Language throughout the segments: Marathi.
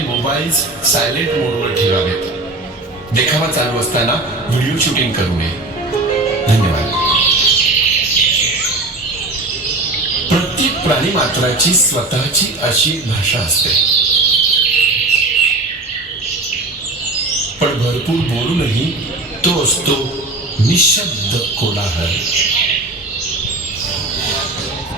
मोबाईल्स सायलेंट मोडवर ठेवावेत देखावा चालू असताना व्हिडिओ शूटिंग करू नये. धन्यवाद. प्रत्येक प्राणी मात्राची स्वतःची अशी भाषा असते. पण भरपूर बोलूनही तो असतो निशब्द कोलाहल.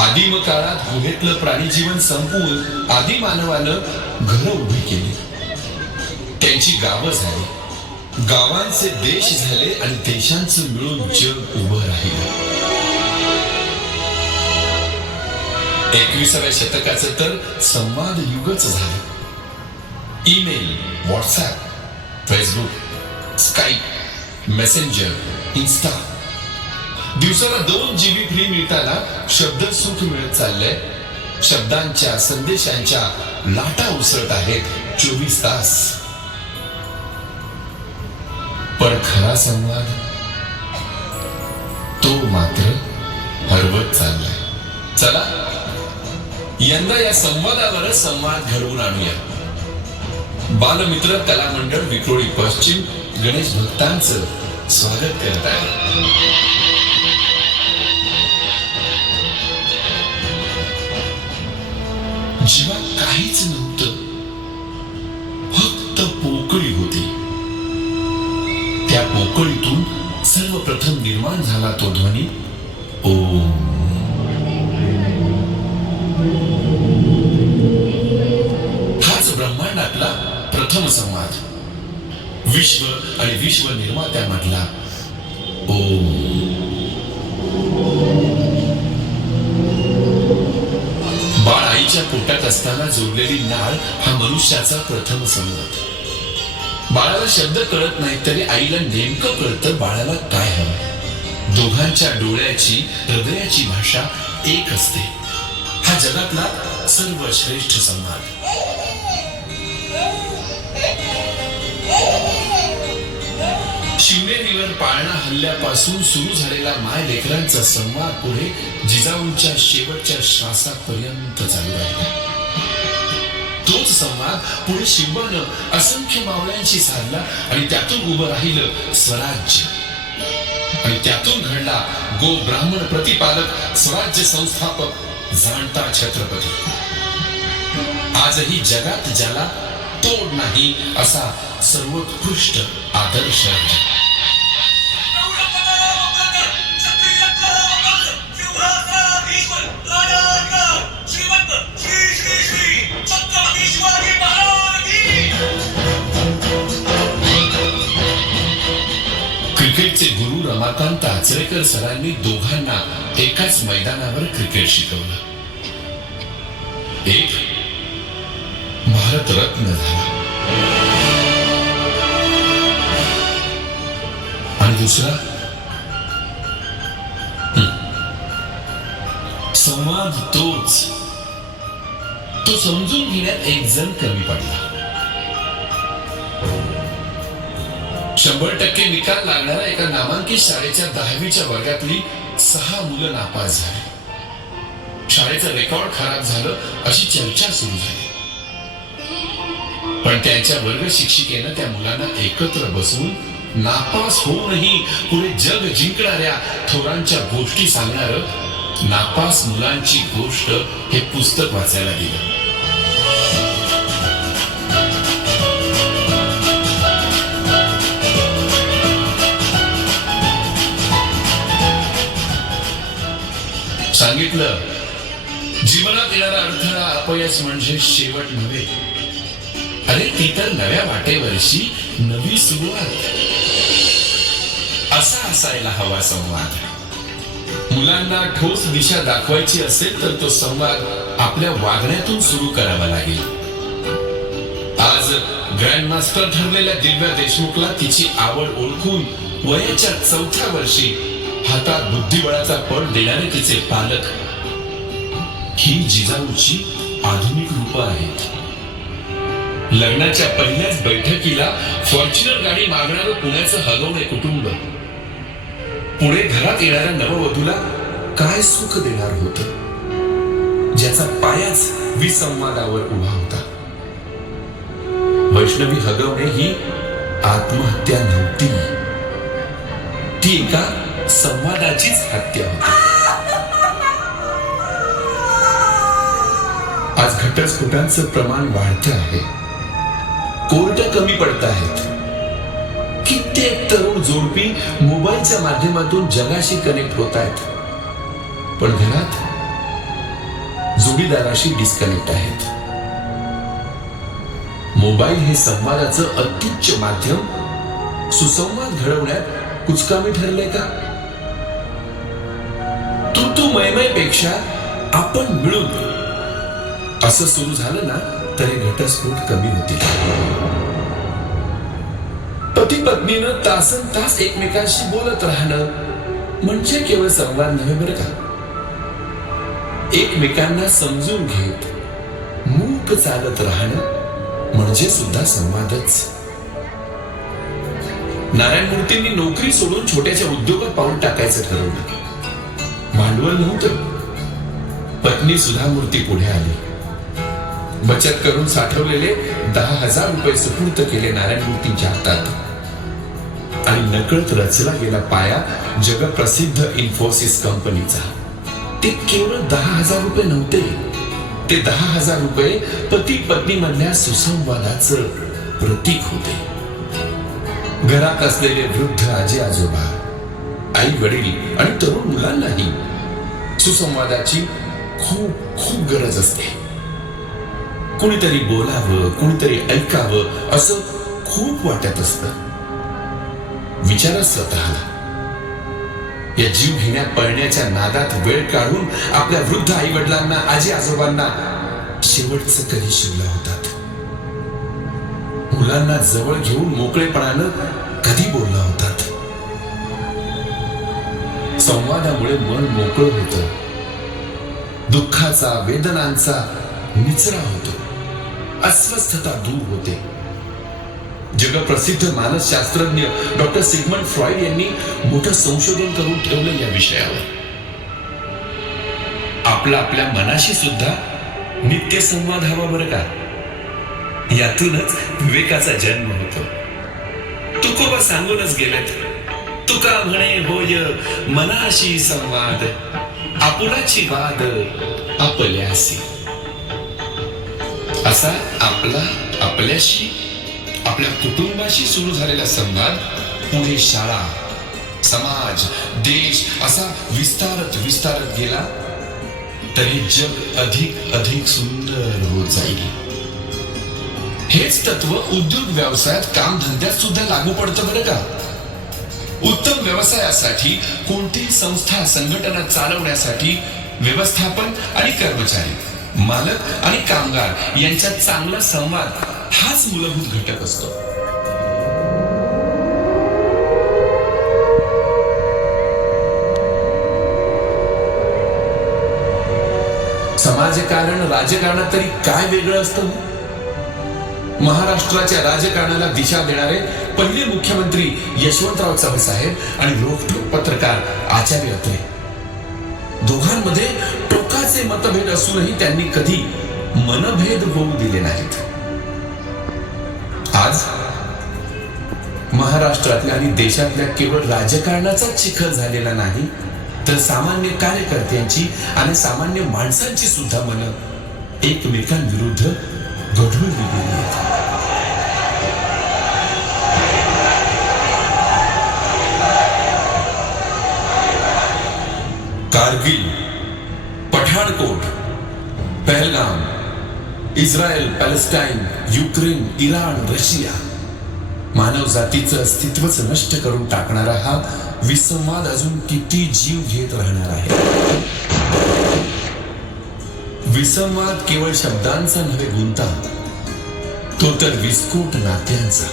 आदिम काळात गुहेतलं प्राणी जीवन संपवून आदि मानवानं घरं उभी केली. त्यांची गावं झाली. गावांचे देश झाले आणि देशांचं मिळून जग उभं राहिलं. एकविसाव्या शतकाचं तर संवाद युगच झालं. Email WhatsApp Facebook Skype Messenger Insta दिवसाला दोन जीबी फ्री मिळताना शब्द सुख मिळत चाललंय. शब्दांच्या संदेशांच्या लाटा उसळत आहेत चोवीस तास. पण खरा संवाद तो मात्र हरवत चाललाय. चला यंदा या संवादावरच संवाद घडवून आणूया. बालमित्र कला मंडळ विक्रोळी पश्चिम गणेश भक्तांचं स्वागत करत आहे. जीवात काहीच नव्हतं. फक्त पोकळी होती. त्या पोकळीतून सर्वप्रथम निर्माण झाला तो ध्वनी ओम हाच ब्रह्मांडातला प्रथम संवाद. विश्व आणि विश्व निर्मात्यामधला ओम. आईच्या पोटात असताना जोडलेली नाळ हा मनुष्याचा प्रथम संवाद. बाळाला शब्द कळत नाही तरी आईला नेमकं कळतं बाळाला काय हवं. दोघांच्या डोळ्याची हृदयाची भाषा एक असते. हा जगातला सर्वश्रेष्ठ संवाद. शिवनेरीवर पाळणा हल्ल्यापासून सुरू झालेला माय लेकरांचा संवाद पुढे जिजाऊंच्या शेवटच्या श्वासापर्यंत चालू राहिला. तोच संवाद पुढे शिवबानं असंख्य मावळ्यांशी साधला आणि त्यातून उभं राहिलं स्वराज्य. आणि त्यातून घडला गो ब्राह्मण प्रतिपालक स्वराज्य संस्थापक जाणता छत्रपती. आजही जगात ज्याला तोड नाही असा सर्वोत्कृष्ट आदर्श आहे. क्रिकेटचे गुरु रमाकांत आचरेकर सरांनी दोघांना एकाच मैदानावर क्रिकेट शिकवलं. एक भारतरत्न झाला आणि दुसरा संवाद तोच. तो समजून घेण्यात एक जण कमी पडला. शंभर टक्के निकाल लागणाऱ्या एका नामांकित शाळेच्या दहावीच्या वर्गातली सहा मुलं नापास झाली. शाळेचं रेकॉर्ड खराब झालं अशी चर्चा सुरू झाली. पण त्यांच्या वर्ग शिक्षिकेनं त्या मुलांना एकत्र बसून नापास होऊनही पुढे जग जिंकणाऱ्या थोरांच्या गोष्टी सांगणार नापास मुलांची गोष्ट हे पुस्तक वाचायला दिलं सांगितलं जीवनात येणारा अडथळा अपयश म्हणजे शेवट नव्हे. अरे ती तर नव्या वाटेवरची नवी सुरुवात. असा असायला हवा संवाद. मुलांना ठोस दिशा दाखवायची असेल तर तो संवाद आपल्या वागण्यातून सुरू करावा लागेल. आज ग्रँडमास्टर ठरलेल्या दिव्या देशमुखला तिची आवड ओळखून वयाच्या चौथ्या वर्षी हातात बुद्धिबळाचा पट देणारे तिचे पालक ही जिजाऊची आधुनिक रूप आहेत. लग्नाच्या पहिल्याच बैठकीला फॉर्च्युनर गाडी मागणारं पुण्याचं हलवणे कुटुंब. पुढे घरात येणाऱ्या नववधूला काय सुख देणार होत? ज्याचा पायाच विसंवादावर उभा होता. वैष्णवी हगवणे ही आत्महत्या नव्हती. ती एका संवादाचीच हत्या होती. आज घटस्फोटांचं प्रमाण वाढतं आहे. कोर्ट कमी पडत आहेत कित्येक तरुण जोडपी मोबाईलच्या माध्यमातून जगाशी कनेक्ट होत आहेत. पण घरात जोडीदाराशी डिस्कनेक्ट आहेत. मोबाईल हे संवादाचं अत्युच्च माध्यम. सुसंवाद घडवण्यात कुचकामी ठरले का? तू तू मैमयपेक्षा आपण मिळून असं सुरू झालं ना? तरी घटस्फोट कमी होतील. पती पत्नीनं तासन तास एकमेकांशी बोलत राहणं म्हणजे केवळ संवाद नव्हे बरं का? एकमेकांना समजून घेत मूक चालत राहणं म्हणजे सुद्धा संवादच. नारायण मूर्तींनी नोकरी सोडून छोट्याच्या उद्योगात पाऊल टाकायचं ठरवलं. भांडवल नव्हतं. पत्नी सुधा मूर्ती पुढे आली. बचत करून साठवलेले दहा हजार रुपये सुपूर्त केले नारायण मूर्तींच्या हातात. आणि नकळत रचला गेला पाया जगप्रसिद्ध इन्फोसिस कंपनीचा. ते केवळ दहा हजार रुपये नव्हते. ते दहा हजार रुपये पती पत्नी मधल्या सुसंवादाच प्रतीक होते. घरात असलेले वृद्ध आजी आजोबा आई वडील आणि तरुण मुलांनाही सुसंवादाची खूप खूप गरज असते. कुणीतरी बोलावं कुणीतरी ऐकावं असं खूप वाटत असत. विचारा स्वतःला. या जीव घेण्या पळण्याच्या नादात वेळ काढून आपल्या वृद्ध आई वडिलांना आजी आजोबांना शेवटचं कधी शिवला होतात? मुलांना जवळ घेऊन मोकळेपणानं कधी बोलला होतात? संवादामुळे मन मोकळं होतं. दुःखाचा वेदनांचा निचरा होतो. अस्वस्थता दूर होते. जगप्रसिद्ध मानसशास्त्रज्ञ डॉक्टर सिगमंड फ्रॉइड यांनी मोठं संशोधन करून ठेवलं या विषयावर. आपला आपल्या मनाशी सुद्धा नित्य संवाद हवा बरं का? यातूनच विवेकाचा जन्म होतो. तुकोबा सांगूनच गेलेत. तुका म्हणे होय मनाशी संवाद. आपुलाची वाद आपल्यासी असा आपला आपल्याशी आपल्या कुटुंबाशी सुरू झालेला संवाद पुढे शाळा समाज देश असा विस्तारत विस्तारत गेला तरी जग अधिक अधिक सुंदर होत जाईल. हेच तत्व उद्योग व्यवसायात काम धंद्यात सुद्धा लागू पडतं बरं का? उत्तम व्यवसायासाठी कोणतीही संस्था संघटना चालवण्यासाठी व्यवस्थापन आणि कर्मचारी. मालक आणि कामगार यांच्यात चांगला संवाद हाच मूलभूत घटक असतो. समाजकारण राजकारणात तरी काय वेगळं असतं? महाराष्ट्राच्या राजकारणाला दिशा देणारे पहिले मुख्यमंत्री यशवंतराव चव्हाणसाहेब आणि रोखठोक पत्रकार आचार्य अत्रे. दोघांमध्ये टोकाचे मतभेद असूनही त्यांनी कधी मनभेद होऊ दिले नाहीत. आज महाराष्ट्रातल्या आणि देशातल्या केवळ राजकारणाचा चिखल झालेला नाही तर सामान्य कार्यकर्त्यांची आणि सामान्य माणसांची सुद्धा मन एकमेकांविरुद्ध गढूळली गेली आहेत. Kargil Pahalgam Israel Palestine Ukraine Iran Russia मानव जातीचं अस्तित्वच नष्ट करून टाकणारा हा विसंवाद अजून किती जीव घेत राहणार आहे विसंवाद केवळ शब्दांचा नव्हे गुंता तो तर विस्फोट नात्यांचा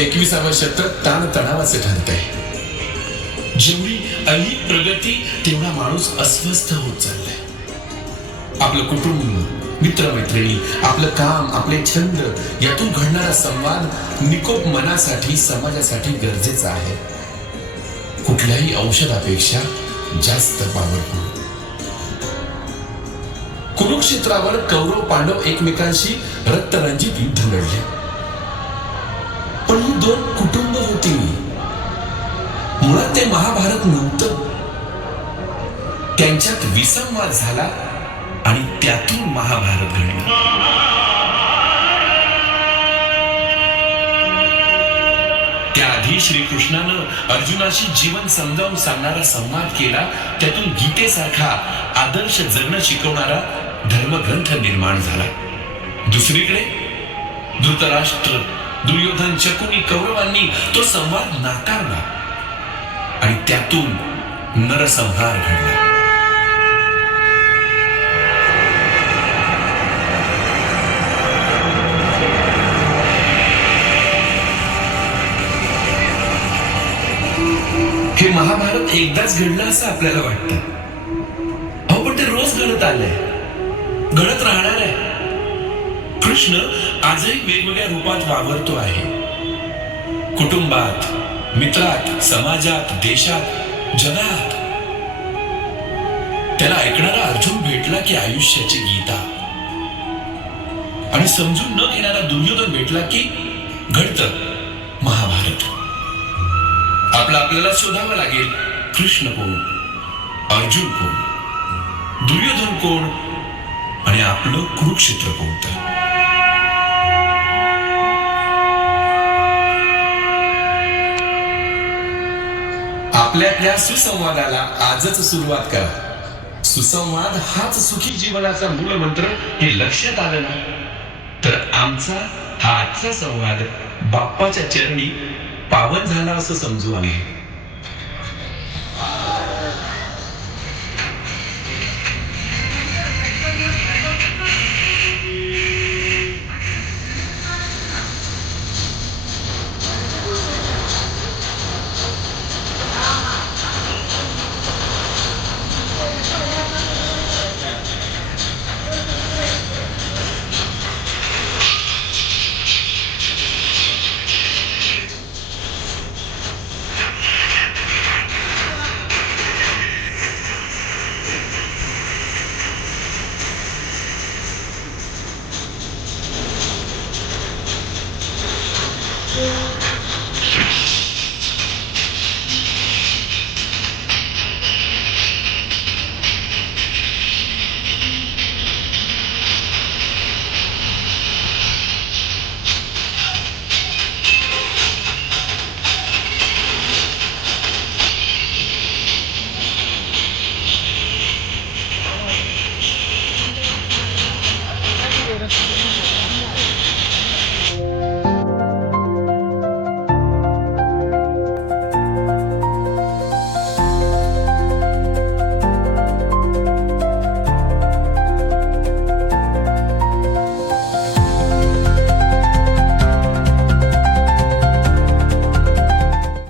एकविसावं शतक ताणतणावाचे ठरत आहे जेवढी अधिक प्रगती तेवढा माणूस अस्वस्थ होत चालला आपलं कुटुंब मित्रमैत्रिणी आपलं काम आपले छंद यातून घडणारा संवाद निकोप मनासाठी समाजासाठी गरजेचा आहे. कुठल्याही औषधापेक्षा जास्त पावरफुल कुरुक्षेत्रावर कौरव पांडव एकमेकांशी रक्तरंजित युद्ध लढले. पण ही दोन कुटुंब होती. मुळात ते महाभारत नव्हतं. त्यांच्यात विसंवाद झाला. आणि त्यातून महाभारत घडलं. त्याआधी श्रीकृष्णानं अर्जुनाशी जीवन समजावून सांगणारा संवाद केला त्यातून गीतेसारखा आदर्श जगणं शिकवणारा धर्मग्रंथ निर्माण झाला. दुसरीकडे धृतराष्ट्र दुर्योधन शकुनी कौरवांनी तो संवाद नाकारला आणि त्यातून नरसंहार घडला. एकदाच घडलं असं आपल्याला वाटतं. अहो पण ते रोज घडत आलंय. घडत राहणार आहे. कृष्ण आजही वेगवेगळ्या रूपात वावरतो आहे. कुटुंबात मित्रात समाजात देशात जगात. त्याला ऐकणारा अर्जुन भेटला की आयुष्याची गीता. आणि समजून न घेणारा दुर्योधन भेटला की घडत महाभारत. आपलं आपल्याला शोधावं लागेल. कृष्ण कोण? अर्जुन कोण? दुर्योधन कोण? आणि आपलं कुरुक्षेत्र कोणतं आपल्यातल्या सुसंवादाला आजच सुरुवात करा. सुसंवाद हाच सुखी जीवनाचा मूळ मंत्र हे लक्षात आलं ना? तर आमचा हा आजचा संवाद बाप्पाच्या चरणी पावन झाला असं समजू आम्ही.